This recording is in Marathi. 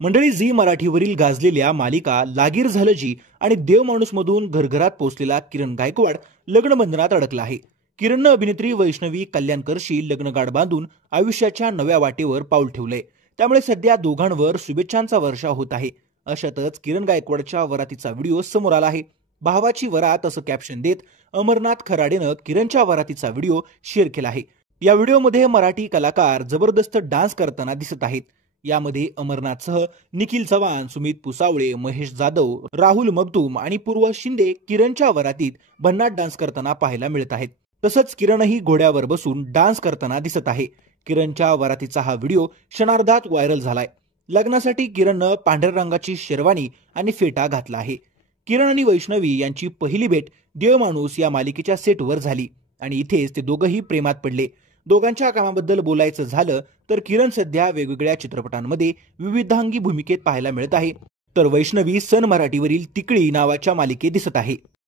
मंडळी, झी मराठीवरील गाजलेल्या मालिका लागीर झालं जी आणि देव माणूस मधून घरघरात पोहोचलेला किरण गायकवाड लग्नबंधनात अडकला आहे. किरणनं अभिनेत्री वैष्णवी कल्याणकरशी लग्नगाठ बांधून आयुष्याच्या नव्या वाटेवर पाऊल ठेवलंय. त्यामुळे सध्या दोघांवर शुभेच्छांचा वर्षाव होत आहे. अशातच किरण गायकवाडच्या वरातीचा व्हिडिओ समोर आला आहे. भावाची वरात असं कॅप्शन देत अमरनाथ खराडेनं किरणच्या वरातीचा व्हिडिओ शेअर केला आहे. या व्हिडिओमध्ये मराठी कलाकार जबरदस्त डान्स करताना दिसत आहेत. यामध्ये अमरनाथसह निखिल चव्हाण, सुमित पुसावळे, महेश जाधव, राहुल मगदूम आणि पूर्व शिंदे किरणच्या वरातीत भन्नाट डान्स करताना पाहायला मिळत आहेत. तसंच किरणही घोड्यावर बसून डान्स करताना दिसत आहे. किरणच्या वरातीचा हा व्हिडिओ क्षणार्धात व्हायरल झालाय. लग्नासाठी किरणनं पांढऱ्या रंगाची शेरवानी आणि फेटा घातला आहे. किरण आणि वैष्णवी यांची पहिली भेट देव माणूस या मालिकेच्या सेटवर झाली आणि इथेच ते दोघंही प्रेमात पडले. दोघांच्या कामाबद्दल बोलायचं झालं तर किरण सध्या वेगवेगळ्या चित्रपटांमध्ये विविधांगी भूमिकेत पाहायला मिळत आहे, तर वैष्णवी सन मराठीवरील तिकडी नावाच्या मालिकेत दिसत आहे.